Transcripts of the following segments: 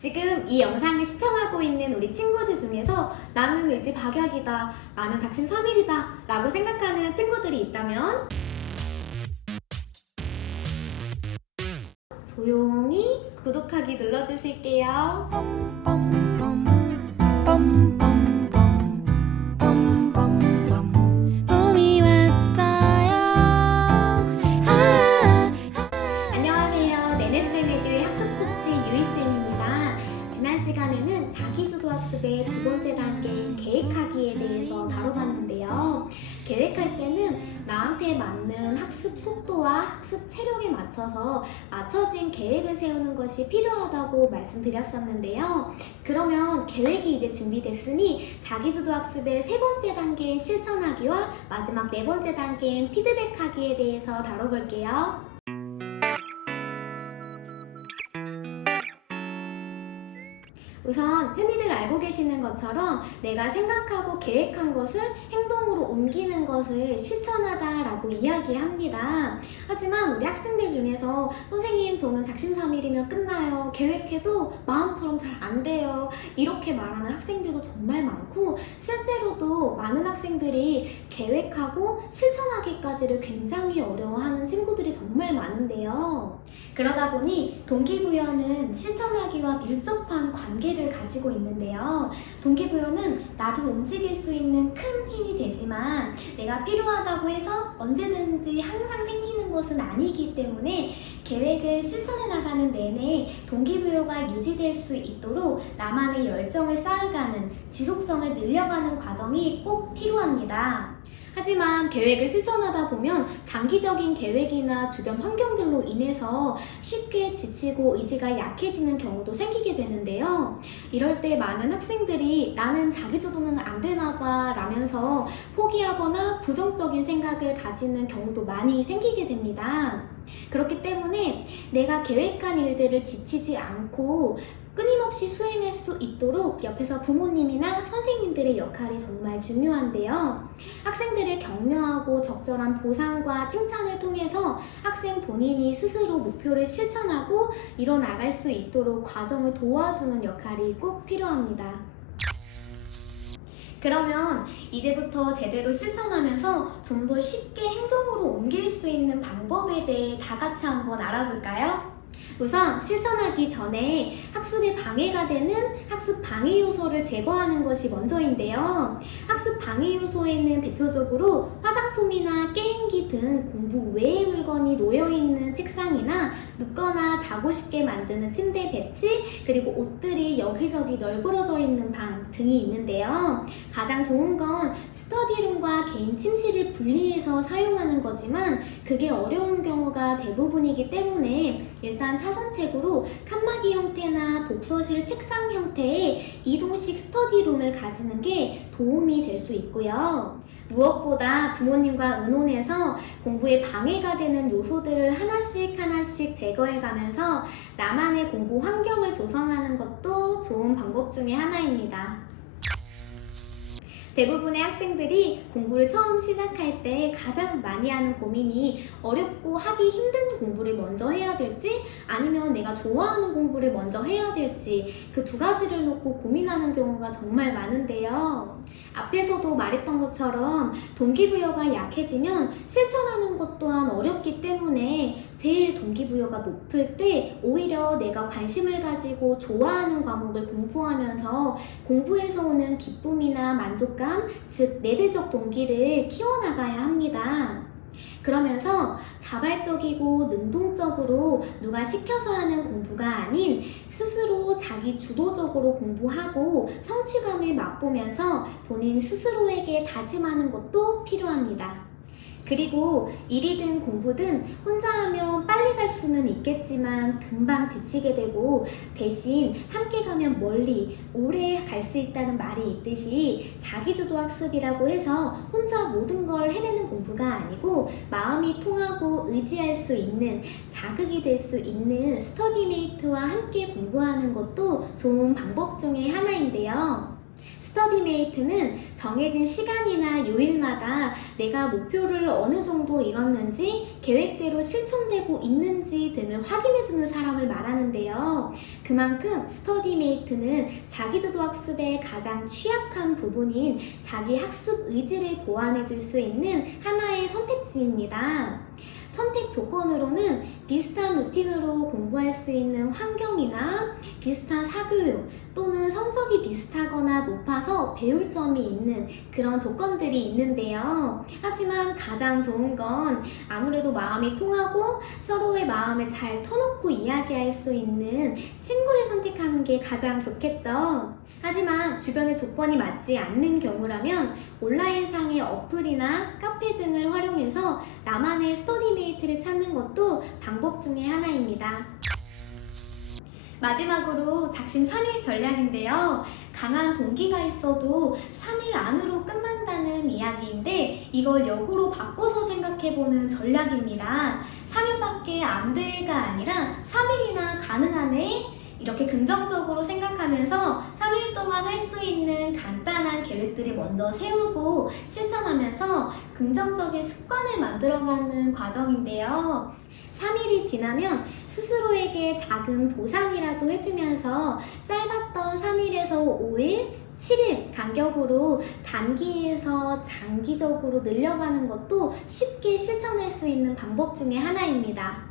지금 이 영상을 시청하고 있는 우리 친구들 중에서 나는 의지 박약이다, 나는 작심삼일이다 라고 생각하는 친구들이 있다면 조용히 구독하기 눌러주실게요. 봄이 왔어요. 안녕하세요. 네네스테메드의 학습 코치 유이쌤입니다. 지난 시간에는 자기주도학습의 두 번째 단계인 계획하기에 대해서 다뤄봤는데요. 계획할 때는 나한테 맞는 학습 속도와 학습 체력에 맞춰서 맞춰진 계획을 세우는 것이 필요하다고 말씀드렸었는데요. 그러면 계획이 이제 준비됐으니 자기주도학습의 세 번째 단계인 실천하기와 마지막 네 번째 단계인 피드백하기에 대해서 다뤄볼게요. 우선 흔히들 알고 계시는 것처럼 내가 생각하고 계획한 것을 행동으로 옮기는 것을 실천하다라고 이야기합니다. 하지만 우리 학생들 중에서 선생님 저는 작심삼일이면 끝나요. 계획해도 마음처럼 잘 안 돼요. 이렇게 말하는 학생들도 정말 많고 실제로도 많은 학생들이 계획하고 실천하기까지를 굉장히 어려워하는 친구들이 정말 많은데요. 그러다 보니 동기부여는 실천하기와 밀접한 관계를 가지고 있는데요. 동기부여는 나를 움직일 수 있는 큰 힘이 되지만 내가 필요하다고 해서 언제든지 항상 생기는 것은 아니기 때문에 계획을 실천해 나가는 내내 동기부여가 유지될 수 있도록 나만의 열정을 쌓아가는 지속성을 늘려가는 과정이 꼭 필요합니다. 하지만 계획을 실천하다 보면 장기적인 계획이나 주변 환경들로 인해서 쉽게 지치고 의지가 약해지는 경우도 생기게 되는데요. 이럴 때 많은 학생들이 나는 자기주도는 안 되나 봐 라면서 포기하거나 부정적인 생각을 가지는 경우도 많이 생기게 됩니다. 그렇기 때문에 내가 계획한 일들을 지치지 않고 끊임없이 수행할 수 있도록 옆에서 부모님이나 선생님들의 역할이 정말 중요한데요. 학생들의 격려하고 적절한 보상과 칭찬을 통해서 학생 본인이 스스로 목표를 실천하고 이뤄나갈 수 있도록 과정을 도와주는 역할이 꼭 필요합니다. 그러면 이제부터 제대로 실천하면서 좀 더 쉽게 행동으로 옮길 수 있는 방법에 대해 다 같이 한번 알아볼까요? 우선 실천하기 전에 학습에 방해가 되는 학습 방해 요소를 제거하는 것이 먼저인데요. 학습 방해 요소에는 대표적으로 화장품이나 게임기 등 공부 외의 물건이 놓여있는 책상이나 눕거나 자고 싶게 만드는 침대 배치, 그리고 옷들이 여기저기 널브러져 있는 방 등이 있는데요. 가장 좋은 건 스터디룸과 개인 침실을 분리해서 사용하는 거지만 그게 어려운 경우가 대부분이기 때문에 일단 차선책으로 칸막이 형태나 독서실 책상 형태의 이동식 스터디룸을 가지는 게 도움이 될 수 있고요. 무엇보다 부모님과 의논해서 공부에 방해가 되는 요소들을 하나씩 제거해가면서 나만의 공부 환경을 조성하는 것도 좋은 방법 중에 하나입니다. 대부분의 학생들이 공부를 처음 시작할 때 가장 많이 하는 고민이 어렵고 하기 힘든 공부를 먼저 해야 될지 아니면 내가 좋아하는 공부를 먼저 해야 될지 그 두 가지를 놓고 고민하는 경우가 정말 많은데요. 앞에서도 말했던 것처럼 동기부여가 약해지면 실천하는 것 또한 어렵기 때문에 제일 동기부여가 높을 때 오히려 내가 관심을 가지고 좋아하는 과목을 공부하면서 공부에서 오는 기쁨이나 만족감, 즉 내재적 동기를 키워나가야 합니다. 그러면서 자발적이고 능동적으로 누가 시켜서 하는 공부가 아닌 스스로 자기 주도적으로 공부하고 성취감을 맛보면서 본인 스스로에게 다짐하는 것도 필요합니다. 그리고 일이든 공부든 혼자 하면 빨리 갈 수는 있겠지만 금방 지치게 되고 대신 함께 가면 멀리 오래 갈 수 있다는 말이 있듯이 자기주도 학습이라고 해서 혼자 모든 걸 해내는 공부가 아니고 마음이 통하고 의지할 수 있는 자극이 될 수 있는 스터디메이트와 함께 공부하는 것도 좋은 방법 중에 하나인데요. 스터디메이트는 정해진 시간이나 요일마다 내가 목표를 어느 정도 이뤘는지, 계획대로 실천되고 있는지 등을 확인해주는 사람을 말하는데요. 그만큼 스터디메이트는 자기주도 학습의 가장 취약한 부분인 자기 학습 의지를 보완해줄 수 있는 하나의 선택지입니다. 선택 조건으로는 비슷한 루틴으로 공부할 수 있는 환경이나 비슷한 사교육 또는 성적이 비슷하거나 높아서 배울 점이 있는 그런 조건들이 있는데요. 하지만 가장 좋은 건 아무래도 마음이 통하고 서로의 마음을 잘 터놓고 이야기할 수 있는 친구를 선택하는 게 가장 좋겠죠. 하지만 주변의 조건이 맞지 않는 경우라면 온라인상의 어플이나 카페 등을 활용해서 나만의 스터디메이트를 찾는 것도 방법 중에 하나입니다. 마지막으로 작심 3일 전략인데요. 강한 동기가 있어도 3일 안으로 끝난다는 이야기인데 이걸 역으로 바꿔서 생각해보는 전략입니다. 3일밖에 안 돼가 아니라 3일이나 가능하네? 이렇게 긍정적으로 생각하면서 3일 동안 할 수 있는 간단한 계획들을 먼저 세우고 실천하면서 긍정적인 습관을 만들어가는 과정인데요. 3일이 지나면 스스로에게 작은 보상이라도 해주면서 짧았던 3일에서 5일, 7일 간격으로 단기에서 장기적으로 늘려가는 것도 쉽게 실천할 수 있는 방법 중에 하나입니다.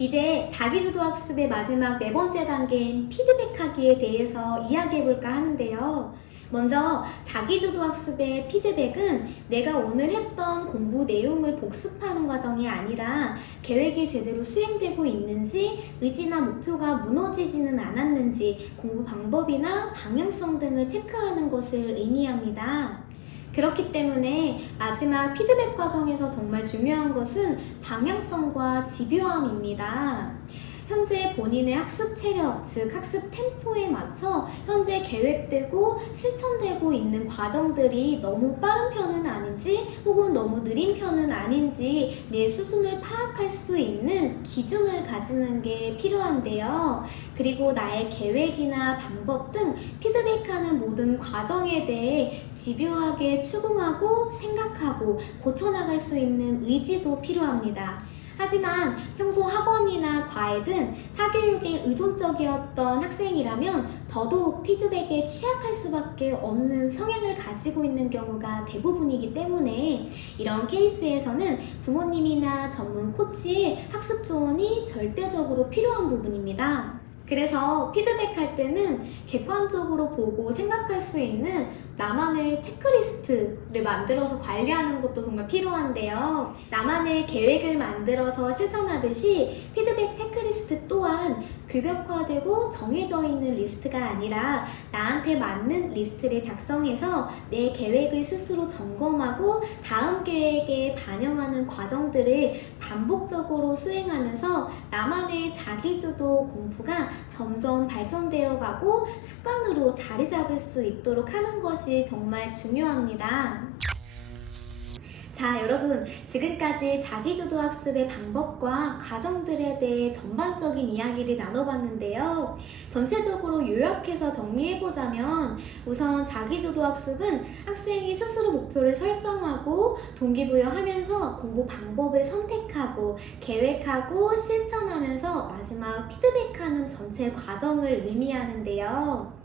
이제 자기주도 학습의 마지막 4번째 단계인 피드백하기에 대해서 이야기해볼까 하는데요. 먼저 자기주도 학습의 피드백은 내가 오늘 했던 공부 내용을 복습하는 과정이 아니라 계획이 제대로 수행되고 있는지, 의지나 목표가 무너지지는 않았는지, 공부 방법이나 방향성 등을 체크하는 것을 의미합니다. 그렇기 때문에 마지막 피드백 과정에서 정말 중요한 것은 방향성과 집요함입니다. 현재 본인의 학습 체력, 즉 학습 템포에 맞춰 현재 계획되고 실천되고 있는 과정들이 너무 빠른 편은 아닌지 혹은 너무 느린 편은 아닌지 내 수준을 파악할 수 있는 기준을 가지는 게 필요한데요. 그리고 나의 계획이나 방법 등 피드백하는 모든 과정에 대해 집요하게 추궁하고 생각하고 고쳐나갈 수 있는 의지도 필요합니다. 하지만 평소 학원이나 과외 등 사교육에 의존적이었던 학생이라면 더더욱 피드백에 취약할 수밖에 없는 성향을 가지고 있는 경우가 대부분이기 때문에 이런 케이스에서는 부모님이나 전문 코치의 학습 조언이 절대적으로 필요한 부분입니다. 그래서 피드백할 때는 객관적으로 보고 생각할 수 있는 나만의 체크리스트를 만들어서 관리하는 것도 정말 필요한데요. 나만의 계획을 만들어서 실천하듯이 피드백 체크리스트 또한 규격화되고 정해져 있는 리스트가 아니라 나한테 맞는 리스트를 작성해서 내 계획을 스스로 점검하고 다음 계획에 반영하는 과정들을 반복적으로 수행하면서 나만의 자기주도 공부가 점점 발전되어 가고 습관으로 자리 잡을 수 있도록 하는 것이 정말 중요합니다. 자, 여러분, 지금까지 자기주도 학습의 방법과 과정들에 대해 전반적인 이야기를 나눠봤는데요. 전체적으로 요약해서 정리해보자면 우선 자기주도 학습은 학생이 스스로 목표를 설정하고 동기부여하면서 공부 방법을 선택하고 계획하고 실천하면서 마지막 피드백하는 전체 과정을 의미하는데요.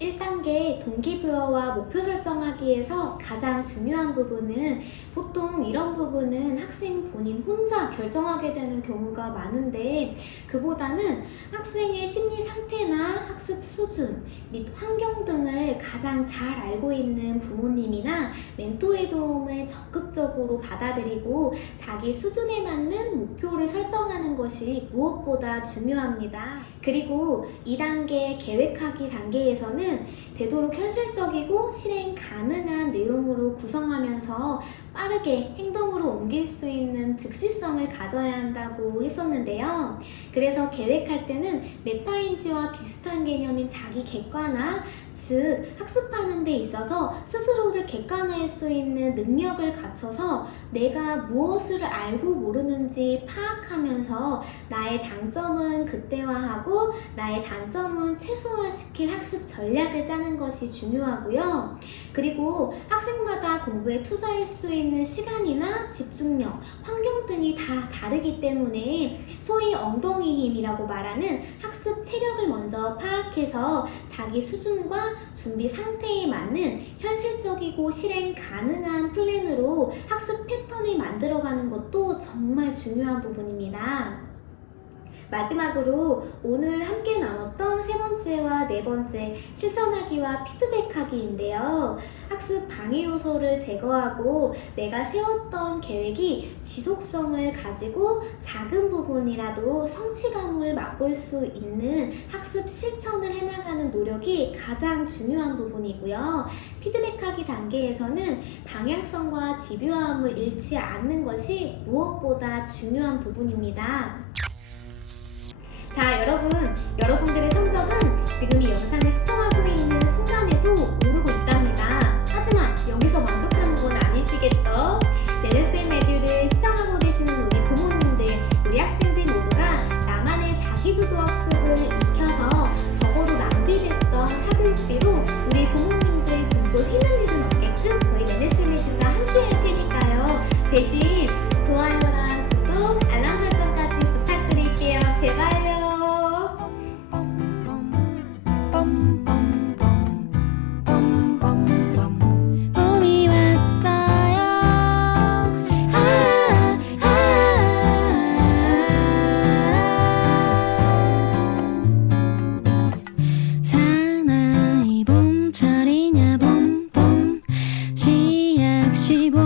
1단계 동기부여와 목표 설정하기에서 가장 중요한 부분은 보통 이런 부분은 학생 본인 혼자 결정하게 되는 경우가 많은데 그보다는 학생의 심리 상태나 학습 수준 및 환경 등을 가장 잘 알고 있는 부모님이나 멘토의 도움을 적극적으로 받아들이고 자기 수준에 맞는 목표를 설정하는 것이 무엇보다 중요합니다. 그리고 2단계 계획하기 단계에서는 되도록 현실적이고 실행 가능한 내용으로 구성하면서 빠르게 행동으로 옮길 수 있는 즉시성을 가져야 한다고 했었는데요. 그래서 계획할 때는 메타인지와 비슷한 개념인 자기 객관화, 즉 학습하는 데 있어서 스스로를 객관화할 수 있는 능력을 갖춰서 내가 무엇을 알고 모르는지 파악하면서 나의 장점은 극대화하고 나의 단점은 최소화시킬 학습 전략을 짜는 것이 중요하고요. 그리고 학생마다 공부에 투자할 수 있는 시간이나 집중력, 환경 등이 다 다르기 때문에 소위 엉덩이 힘이라고 말하는 학습 체력을 먼저 파악해서 자기 수준과 준비 상태에 맞는 현실적이고 실행 가능한 플랜으로 학습 패턴을 만들어가는 것도 정말 중요한 부분입니다. 마지막으로 오늘 함께 나눴던 세 번째와 네 번째 실천하기와 피드백하기인데요. 학습 방해 요소를 제거하고 내가 세웠던 계획이 지속성을 가지고 작은 부분이라도 성취감을 맛볼 수 있는 학습 실천을 해나가는 노력이 가장 중요한 부분이고요. 피드백하기 단계에서는 방향성과 집요함을 잃지 않는 것이 무엇보다 중요한 부분입니다. 자, 여러분들의 성적은 지금 이 영상을 시청하고 있는 순간에도 오르고 있답니다. 하지만 여기서 만족하는 건 아니시겠죠? 네네쌤 에듀를 시청하고 계시는 우리 부모님들, 우리 학생들 모두가 나만의 자기주도 학습을 익혀서 적어도 낭비됐던 학교육비로 우리 부모님들 등골 휘는 일은 없게끔 저희 네네쌤 에듀가 함께 할 테니까요. 대신 좋아요랑 구독, 알람 설정까지 부탁드릴게요. 제발요. 봄이 왔어요. 사나이 봄철이냐 봄봄 씨약 시보